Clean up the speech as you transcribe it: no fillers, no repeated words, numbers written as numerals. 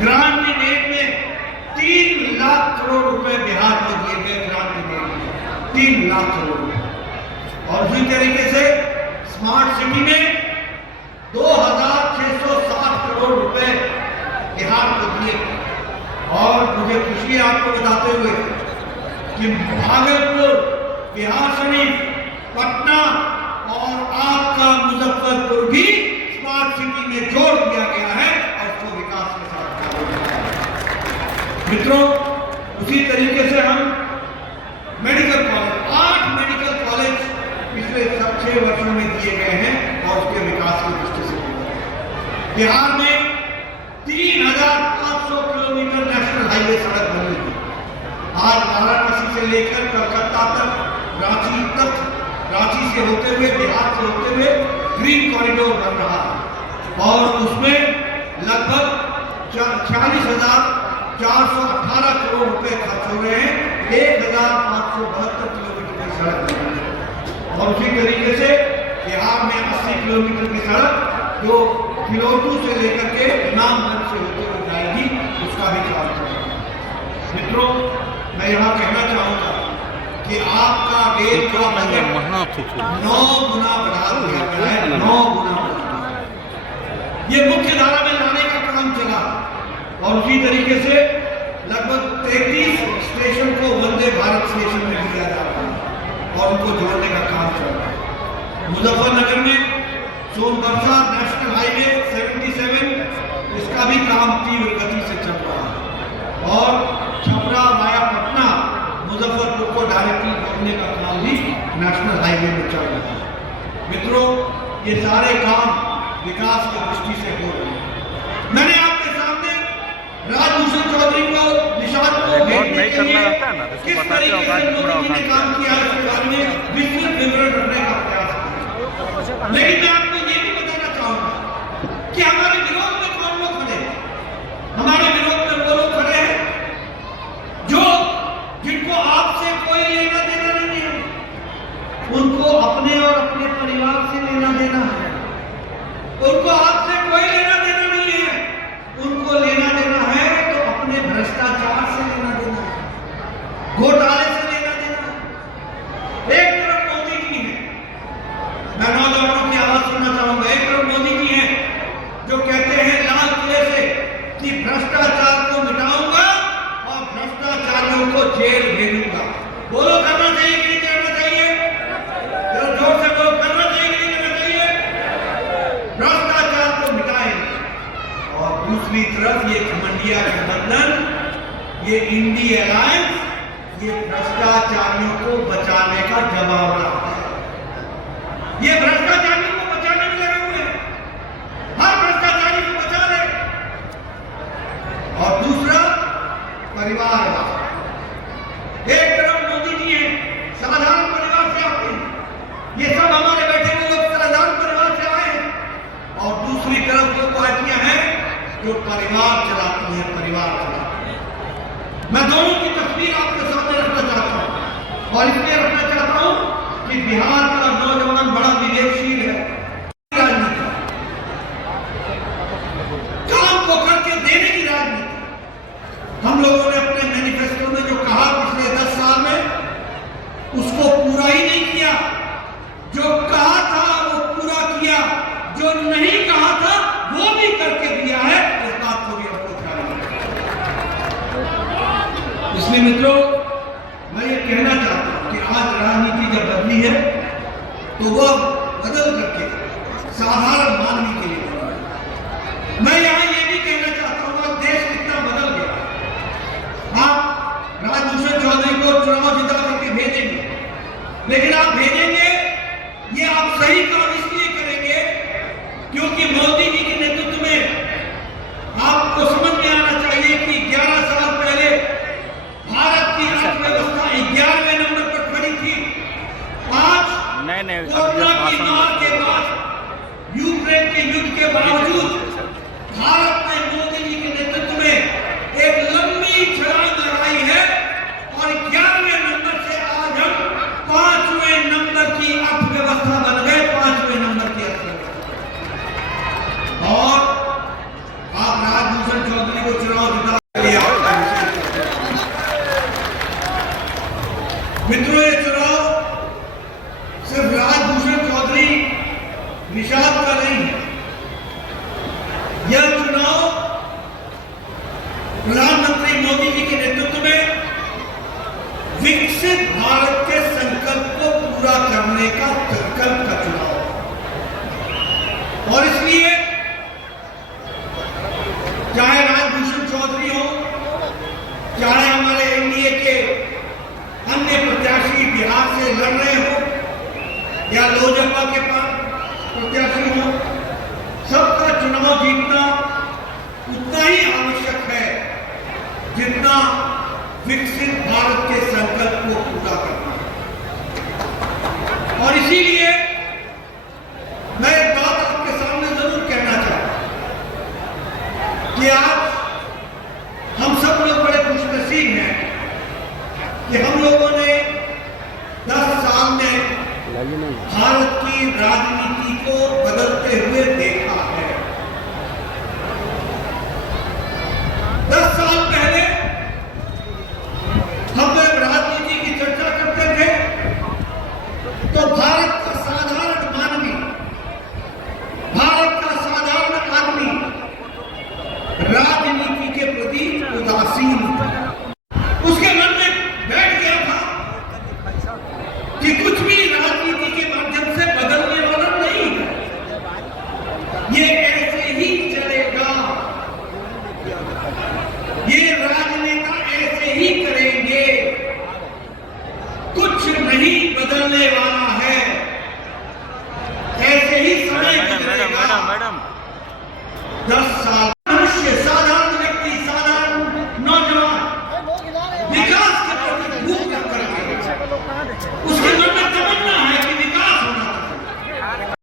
Grant में 3 लाख करोड़ रुपए बिहार को दिए गए। ग्रांट में 3 लाख करोड़ रुपए। और उसी तरीके से स्मार्ट सिटी में 2660 करोड़ रुपए बिहार को दिए। और मुझे खुशी है आपको बताते हुए कि भागलपुर, बिहार शरीफ, पटना और आपका मुजफ्फरपुर भी स्मार्ट सिटी में जोड़ दिया गया है और उसको विकास के साथ। मित्रों, उसी तरीके से हम मेडिकल कॉलेज, 8 मेडिकल कॉलेज पिछले 6 वर्षों में दिए गए हैं और उसके विकास की दृष्टि से बिहार में 3500 किलोमीटर नेशनल हाईवे सड़क बनी है। आज वाराणसी से लेकर कलकत्ता तक, रांची से होते हुए, बिहार से होते हुए ग्रीन कॉरिडोर बन रहा है और उसमें लगभग 46,418 करोड़ रुपए खर्च हो रहे हैं। 1572 किलोमीटर की सड़क बनी है। और उसी तरीके से बिहार में 80 किलोमीटर की सड़क जो खिलौटू से लेकर के इमामगंज से होते हुए जाएगी, उसका भी काम करेगा। मित्रों, मैं यहाँ कहना चाहूंगा कि आपका रेल का बजट 9 गुना बढ़ा दिया गया है। 9 गुना ये मुख्य धारा में लाने का काम चला और उसी तरीके से लगभग 33 स्टेशन को वंदे भारत स्टेशन में दिया जा रहा है और उनको जोड़ने का काम चल रहा है। मुजफ्फरनगर में सोनबरसा नेशनल हाईवे 77, इसका भी काम तीव्र गति से चल रहा है और छपरा वाया पटना मुजफ्फरपुर को डायरेक्टली जोड़ने का काम भी नेशनल हाईवे में चल रहा है। मित्रों, ये सारे काम विकास की दृष्टि से हो रहे हैं। मैंने आपके सामने राजभूषण चौधरी को, निषाद को भेजने के लिए किस तरीके से मोदी जी ने काम किया है उसके बारे में विस्तृत विवरण रखने का प्रयास किया। लेकिन मैं आपको ये भी बताना चाहूंगा कि हमारे विरोध में कौन लोग खड़े हैं। हमारे विरोध में वो लोग खड़े हैं जिनको आपसे कोई लेना देना नहीं है। उनको अपने और अपने परिवार से लेना देना है। उनको आपसे कोई लेना देना नहीं है। उनको लेना देना है तो अपने भ्रष्टाचार से लेना देना है, घोटाले से लेना देना है। एक तरफ मोदी जी है, मैं नौजवानों की आवाज सुनना चाहूंगा। एक तरफ मोदी जी है जो कहते हैं लाल किले से कि भ्रष्टाचार को मिटाऊंगा और भ्रष्टाचारियों को जेल भेजूंगा। बोलो, करना चाहिए कि नहीं करना चाहिए? जरा जोर से बोलो, करना चाहिए कि नहीं करना चाहिए? भ्रष्टाचार को मिटाएंगे। और दूसरी तरफ ये घमंडिया गठबंधन, ये इंडी अलायंस, ये भ्रष्टाचारियों को बचाने का जवाब रहा है। ये भ्रष्टाचारियों को बचाने में लगे हुए हैं, हर भ्रष्टाचारी को बचा रहे। और दूसरा परिवारवाद। एक तरफ मोदी जी हैं, साधारण परिवार से आते हैं, ये सब हमारे बैठे हुए लोग साधारण परिवार से आए हैं। और दूसरी तरफ जो पार्टियां हैं जो परिवार चलाती हैं, परिवार चलाती हैं। मैं दोनों की तस्वीर आपके सामने रखना चाहता हूं और इसलिए रखना चाहता हूं कि बिहार का नौजवान बड़ा विवेकशील है। राजनीति, काम को करके देने की राजनीति। हम लोगों ने अपने मैनिफेस्टो में जो कहा पिछले 10 साल में, उसको पूरा ही नहीं किया। जो कहा था वो पूरा किया, जो नहीं कहा था वो भी करके दिया है। इस बात को भी हमको ध्यान रखना। इसलिए मित्रों, मैं ये कहना चाहता हूं कि आज राजनीति जब बदली है तो वह बदल करके साधारण मानवी के लिए बदली है। मैं यहां ये भी कहना चाहता हूं कि देश कितना बदल गया। आप राजभूषण चौधरी को चुनाव जिता करके भेजेंगे, लेकिन आप भेजेंगे ये आप सही काम इसलिए करेंगे क्योंकि मोदी जी के नेतृत्व में आपको समझ में आना चाहिए कि 11 साल पहले भारत की अर्थव्यवस्था 11वें नंबर पर खड़ी थी। आज कोरोना की मार के बाद, यूक्रेन के युद्ध के बावजूद भारत ने मोदी जी के नेतृत्व में एक लंबी छलांग लगाई है और 11वें नंबर से आज हम 5वें नंबर की अर्थव्यवस्था बन गए। 5वें नंबर की अर्थव्यवस्था। और आप राजभूषण चौधरी को भारत के संकल्प को पूरा करने का संकल्प का चुनाव। और इसलिए चाहे राजभूषण चौधरी हो, चाहे हमारे एनडीए के अन्य प्रत्याशी बिहार से लड़ रहे हो या लोजपा के पास प्रत्याशी हो, सबका चुनाव जीतना उतना ही आवश्यक है जितना विकसित भारत के संकल्प को पूरा करना। और इसीलिए मैं एक बात आपके सामने जरूर कहना चाहता हूं कि आज हम सब लोग बड़े खुशनसीब हैं कि हम लोगों ने 10 साल में भारत की राजनीति को बदलते हुए देखा है। 10 साल पहले हम जब राजनीति की चर्चा करते थे तो भारत का साधारण मानवी, भारत का साधारण आदमी राजनीति के प्रति उदासीन था। उसके मन में बैठ गया था कि कुछ भी राजनीति के माध्यम से बदलने वाला नहीं है, ये ऐसे ही चलेगा, ये राजनेता ऐसे ही करेगा।